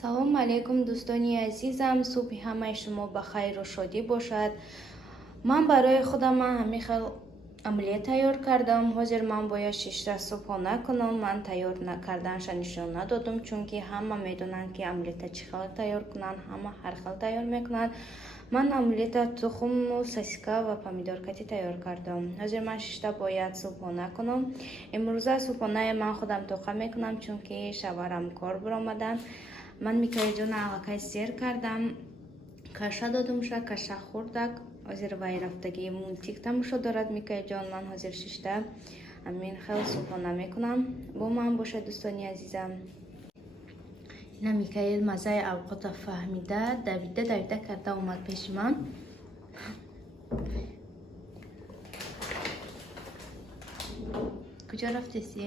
салом алейкум дӯстони азизам, субҳи ҳамаи шумо ба хайру шодӣ бошад. Ман барои худам ҳамин хел омлет тайёр кардам. ҳозир ман бояд шишта субҳона кунам. Ман тайёр карданашо нишон надодам, чунки ҳама медонанд ки омлета чӣ хел тайёр кунанд, ҳама ҳар хел тайёр мекунанд. ман омлета тухму сосиска ва помидоркати тайёр кардам. ҳозир ман шишта бояд субҳона кунам. имрӯза субҳонаи ман худам тоқа мекунам, чунки шаварам кор биромаданд. ман микояҷона аллакай сер кардам, каша додумша, каша хӯрдак. ҳозир вай рафтаги мультик тамошо дорад микояҷон. ман ҳозир шишта амин хел субҳона мекунам. бо ман бошед дӯстони азизам. ина микаил мазаи авқота фаҳмида давида карда омад пеши ман. куҷо рафтеси?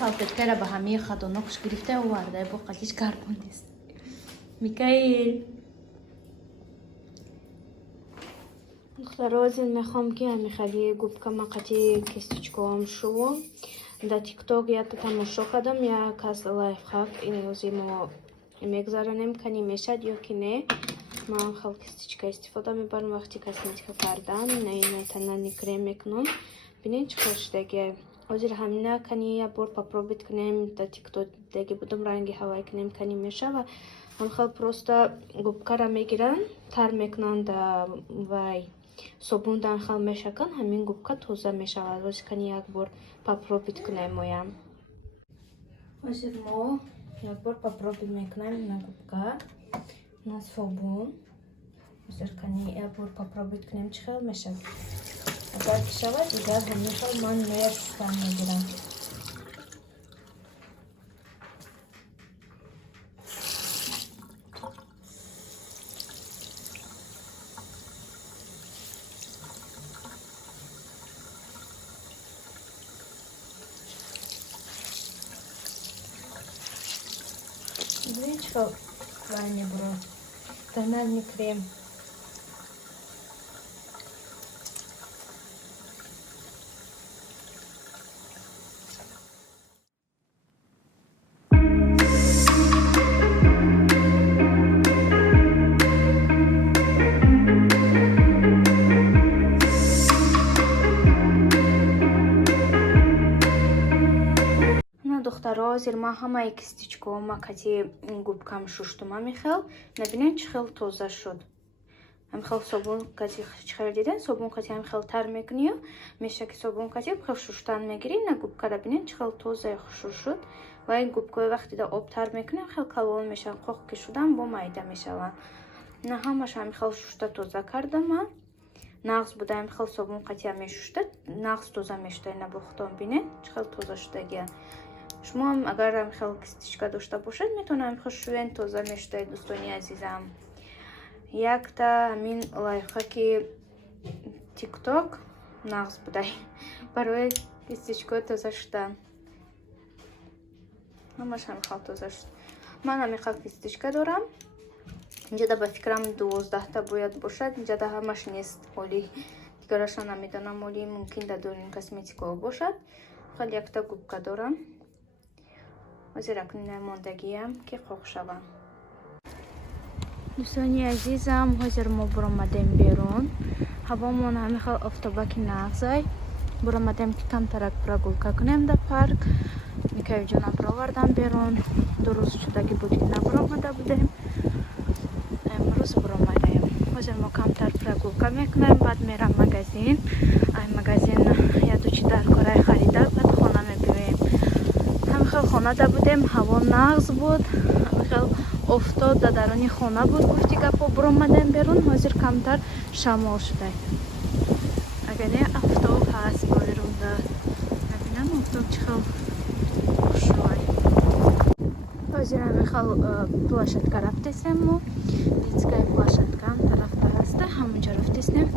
салфеткаро ба ҳамаи хадонокаш гирифта оварда бо қатиш карбонист. микаил духтаро ҳозир мехоҳам ки ҳамихали губка мақати кисточкаам шуво. дар тикток якта тамошо кардам, як аз лайфхак имрӯзи мо мегзаронем кани мешад ё ки не. ман хел кисточка истифода мебарам вақти косметика кардан, танани крем мекунам. бинед чӣ хел шудаги. ҳозир ҳамина кани як бор попробит кунем. дар тикток деги будам ранги ҳавай кунем кани мешава. он хел просто губкара мегиран, тар мекунан вай собун дан хел мешакан, ҳамин губка тоза мешавад. ҳозир кани як бор попробит кунем моям. ҳозир мо як бор попробит мекунем ина губка на собун. ҳозир кани як бор попробит кунем чӣ хел мешавад. агар шавад дигар ҳамин хел ман меяк кам мегирам. Звичка вайне бро. Тональный крем. духтаро ҳозир ман ҳамаи кисточкао макати губкам шуштум. ҳамин хел набинед чӣ хел тоза шуд. ҳамин хел собункати чӣ хел диден. Собункати ҳамин хел тар мекунӣ, мешаки собункати хел шуштан мегирӣ. на губкара бинед чӣ хел тоза хуш шуд. ва ин губкаи вақти да об тар мекунем хел калон мешавад. қоқ ки шудан бо майда мешавад. на ҳамаш ҳамин хел шушта тоза кардам. ман нағз буда ҳамин хел собункати ҳам мешушта, нағз тоза мешуда. ина бохтон бинед чӣ хел тоза шудагия. шумо ҳам агар ҳамин хел кисточка дошта бошед метавонед ҳамин хел шӯен тоза мешудед дӯстони азизам. якта ҳамин лайфхаки тикток нағз будай барои кисточкао тоза шудан. ҳамаш ҳамин хел тоза шуд. ман ҳамин хел кисточка дорам. инҷода ба фикрам 12 бояд бошад. инҷода ҳамаш нест оли дигараша намедонам оли мумкин дар дурин косметикао бошад. хел якта губка дорам. ҳозир акнина мондагиам ки қоқ шавам. дӯстони азизам ҳозир мо буромадем берун. ҳавомон ҳамин хел офтобаки нағзай. буромадем ки камтарак прогулка кунем дар парк. микояҷона бировардам берун. 2 рӯз шудаги буд ки набуромада будем. имрӯз буромадаем. ҳозир мо камтар прогулка мекунем, баъд мерам магазин. ай магазин яду чидар кораи харида, баъд хона мебиёем. хел хонада будем, ҳаво нағз буд, хел офтоб дар даруни хона буд. гуфти гапо буромадем берун. ҳозир камтар шамол шудай. агар не офтоб ҳаст боирунда. набинам офтоб чӣ хел хушрӯй. ҳозир ҳамин хел площадка рафтесем. мо детская площадка ҳам тарафта ҳаста, ҳамунҷо рафтеснем.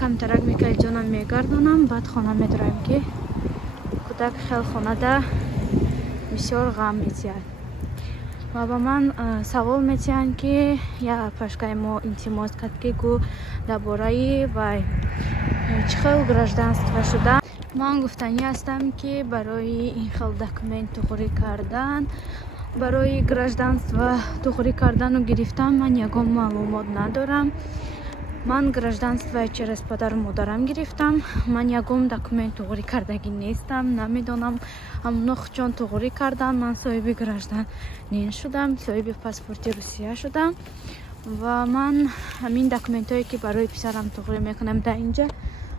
камтарак микояҷонам мегардонам, баъд хона медораем ки кӯдак хел хонада бисёр ғам метиҳад. ва ба ман савол метиҳанд ки я пашкаи мо илтимос кард ки гӯ дар бораи вай чӣ хел гражданство шуда. ман гуфтанӣ ҳастам ки барои ин хел документ туғурӣ кардан, барои гражданство туғурӣ кардану гирифтан ман ягон маълумот надорам. Ман гражданствои через падару модарам гирифтам. Ман ягон документ туғурӣ кардагӣ нестам, намедонам. Ҳамуно худчон туғурӣ кардан. Ман соҳиби гражданин шудам, соҳиби паспорти Русия шудам ва ман ҳамин документҳое ки барои писарам туғурӣ мекунам дар инҷа,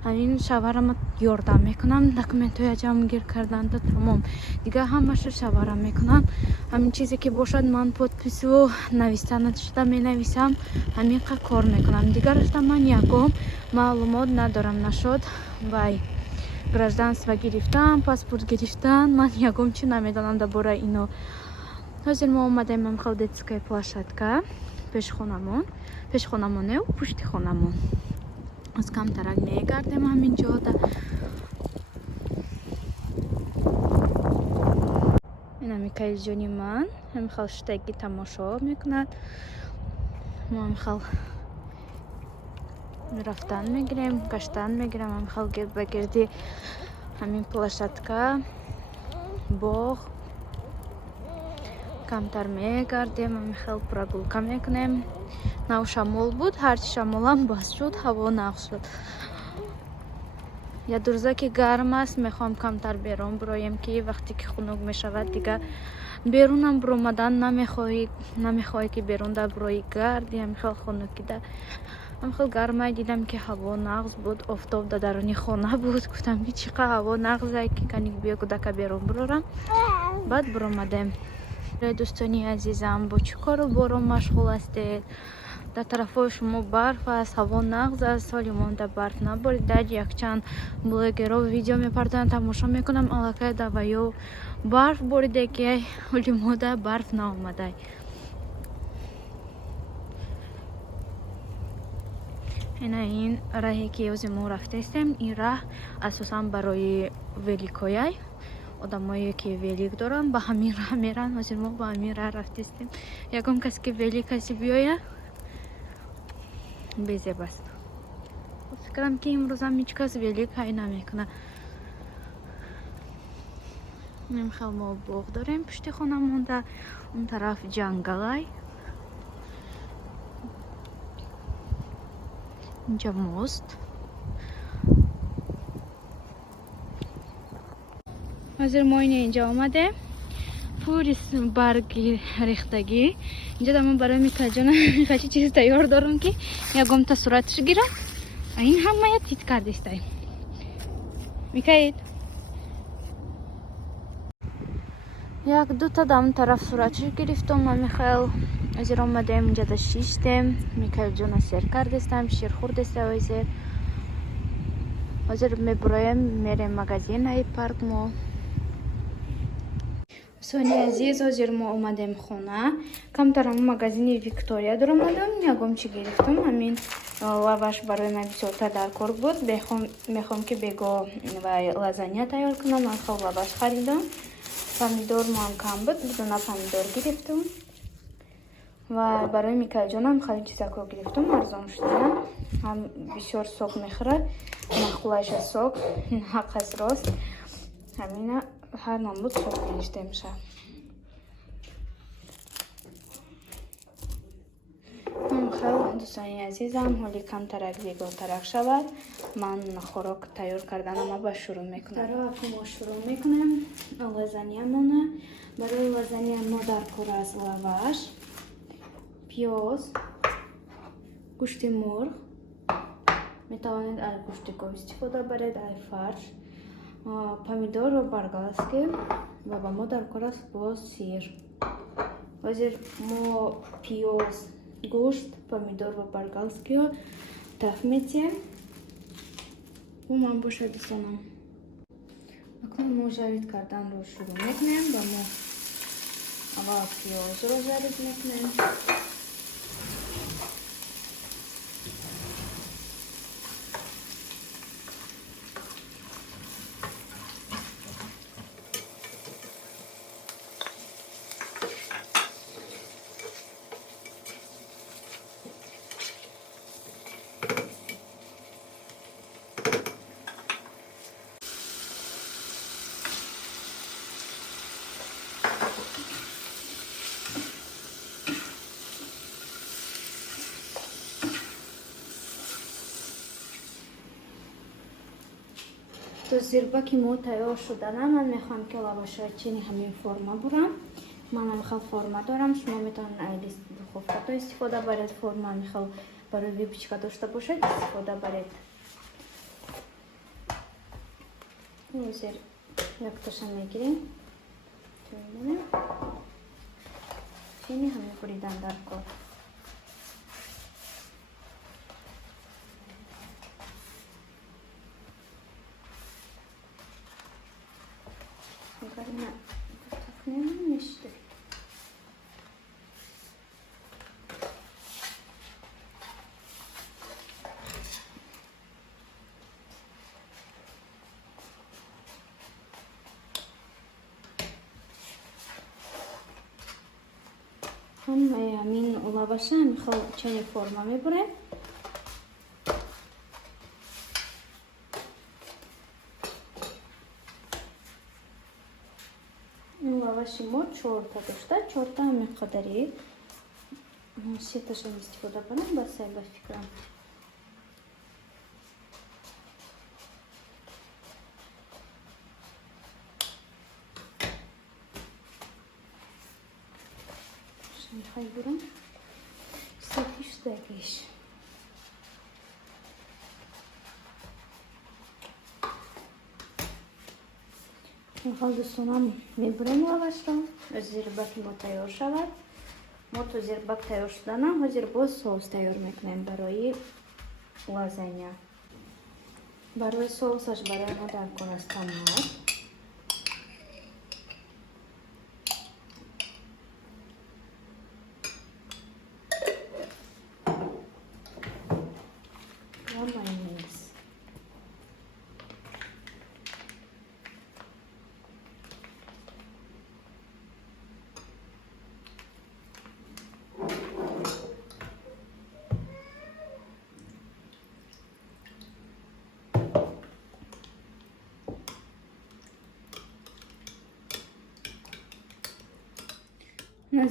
ҳамин шавҳарам ёрдам мекунам. Документҳои ҷамъгир карданда тамом. Дигар ҳамаша шавҳарам мекунам. ҳамин чизе ки бошад ман подпису навистанашда менависам, ҳамин қа кор мекунам. Дигарашда ман ягон маълумот надорам. Нашод вай гражданство гирифтан, паспорт гирифтан, ман ягон чӣ намедонам дар бораи ино. ҳозир мо омадаем амхел детская площадка, пешхонамон не пушти хонамон. аз камтарак мегардем ҳамин ҷода. ина микаилҷони ман ҳамихел шутаги тамошо мекунад. мо ҳамихел рафтан мегирем, гаштан мегирем, ҳамихел гирд ба гирди ҳамин площадка, боғ камтар мегардем, ҳамихел прогулка мекунем. нав шамол буд, ҳарчи шамолам бас шуд, ҳаво нағз шуд. ядурӯза ки гарм аст, мехоҳам камтар берун бироем, ки вақте ки хунук мешавад дигар берунам биромадан намехоҳӣ, ки берун дар борои гарди ҳамихел хунукида. ҳамихел гармай дидам, ки ҳаво нағз буд, офтоб дар даруни хона буд. гуфтам ки чӣ қадar ҳаво нағзае, ки каник бия кӯдака берун бирорам. баъд биромадем. дӯстони азизам, бо чӣ кору борон машғул ҳастед? дар тарафҳои шумо барф аст, ҳаво нағз аст, соли монда барф наборидад. якчанд блогерҳо видео мепардозанд, тамошо мекунам, аллакай дар ваё барф бориде, ки ҳоли мода барф наомадай. ина ин раҳе ки ҳозир мо рафтаистем. ин раҳ асосан барои великояй, одамое ки велик доранд ба ҳамин раҳ меран. ҳозир мо ба ҳамин раҳ рафтаистем. ягон кас ки велик каси биёя безеб аст. фикрам ки имрӯзам ҳеҷ кас велик ҳай намекунад. мехел мо боғ дорем пушти хонамонда, он тараф ҷангалай, инҷа мост. ҳозир мо ина инҷа омадем, пури барги рехтагӣ. инҷа да мо барои микаҷона хачи чиз тайёр дорам, ки ягомта сураташ гирам. ин ҳамая тит кардистай. микаид як дута да он тараф сураташ гирифтум. мамихел ҳозир омадем инҷа да шиштем. микаилҷона сер кардистам, шир хурдистай ҳозир. ҳозир мебуроем мерем магазин ҳаи парк. мо сони азиз, ҳозир мо омадем хона. камтар ҳамон магазини Виктория дуромадам, ягон чӣ гирифтам. ҳамин лаваш барои ман бисёрта дар кор буд. мехоҳам ки бего лазанья тайёр кунам. ман хел лаваш харидам. помидор моам кам буд, бидуна помидор гирифтам. ва барои микаилҷонам хали чизакро гирифтам, арзон шудана. ҳам бисёр сок мехӯрад, махулаша сок, ҳақ аст рост. ҳамина ҳар намуд сок гирифта мешавад. хел дӯстони азизам, ҳоли камтарак беготарак шавад. ман хӯрок тайёр карданама ба шурӯъ мекунам. тароаки мо шурӯъ мекунем. лазаньямона. барои лазанья мо дар кор аз лаваш, пиёз, гӯшти мурғ, метавонед аз гӯшти гов истифода баред, ай фарш, помидор ва болгарский ва ба мо дар кор аст бо сир. ҳозир мо пиёз, гӯшт, помидор ва болгарскиро таф метиҳем. бо ман бошад дӯстонам. акнун мо жарид карданро шурӯъ мекунем. ба мо аввал пиёзро жарид мекунем. зирбаки мо тайёр шудана. Ман мехоҳам ки лавашро чини ҳамин форма бурам. Ман ҳамин форма дорам. Шумо метавонед айли духовкато истифода баред. Форма ҳамин барои выпечка дошта бошед, истифода баред. Ҳозир якташа мегирем. Чини ҳамин буридан дар кор. Гарина такнем ништи. Ҳамин лаваша ҳамин чани форма мебурем. Лаваши мо 4 та дошта, 4 та ҳамин қадари. 3 ташам истифода барам ба сай ба фикрам. Михай бурам. 8 дагиш. Михал дӯстонам мебурем лавашро. Зирбаки мо тайёр шавад. Мо то зирбак тайёр шуданам. Ҳозир боз соус тайёр мекунем барои лазанья. Барои соусаш барои мо дар кор аст томат. Майонез.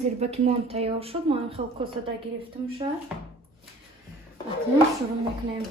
Зирбаки мо ҳам тайёр шуд. Мо ҳам хел косада гирифтам шуд. Акнун шурӯъ мекунем.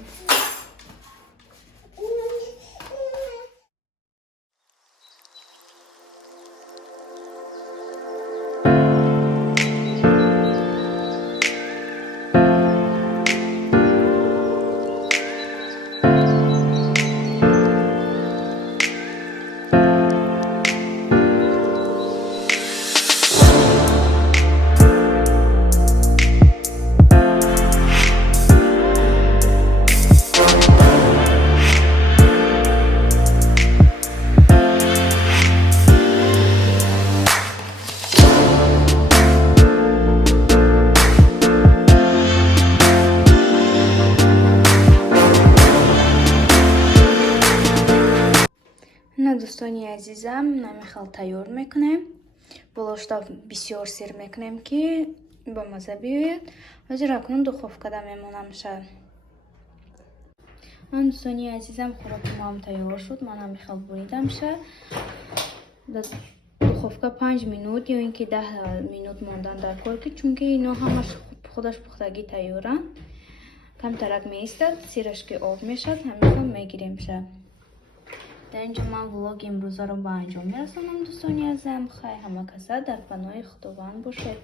Дӯстони азизам, намихал тайёр мекунем. Болошта бисёр сир мекунем ки ба маза биёяд. Ҳозир акнун духовкада мемонам шад. Дӯстони азизам, хӯроки мо ҳам тайёр шуд. Ман намихал буридам шад. Духовка 5 минут ё ин ки 10 минут мондан дар кор ки чунки ино ҳамаш худаш пухтагӣ тайёранд. Камтарак меистад, сираш ки об мешад, ҳамихал мегирем шад. Дар инҷо ман влоги имрӯзаро ба анҷом мерасонам. Дӯстони азизам, хай ҳама каса дар паноҳи худованд бошед.